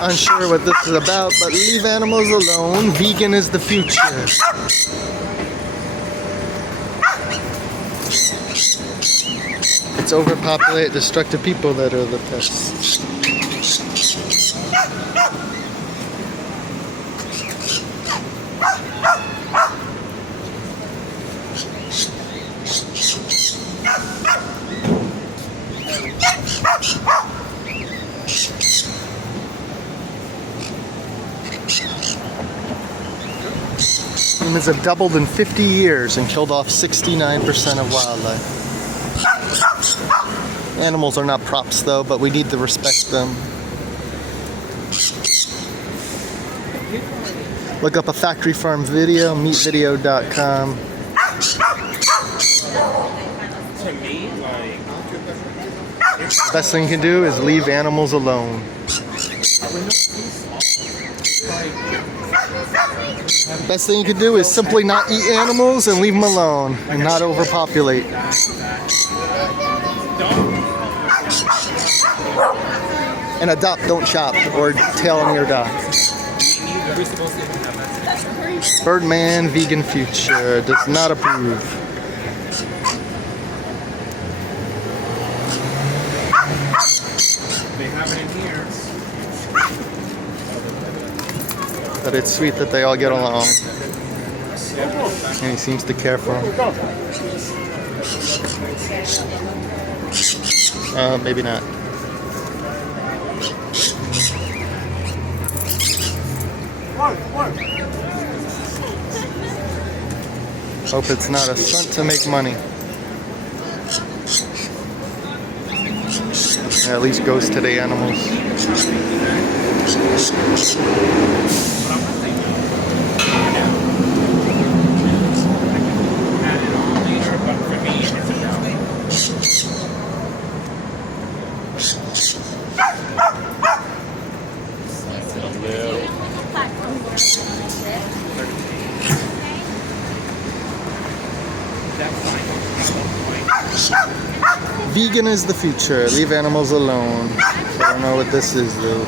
Unsure what this is about, but leave animals alone. Vegan is the future. It's overpopulated, destructive people that are the pests. Humans have doubled in 50 years and killed off 69% of wildlife. Animals are not props though, but we need to respect them. Look up a factory farm video, meatvideo.com. The best thing you can do is leave animals alone. Best thing you can do is simply not eat animals and leave them alone and not overpopulate. And adopt, don't shop, or tail on your dog. Birdman vegan future does not approve. They have it in here. But it's sweet that they all get along. And he seems to care for them. Maybe not. Hope it's not a stunt to make money. Or at least goes to the animals. Vegan is the future. Leave animals alone. I don't know what this is though.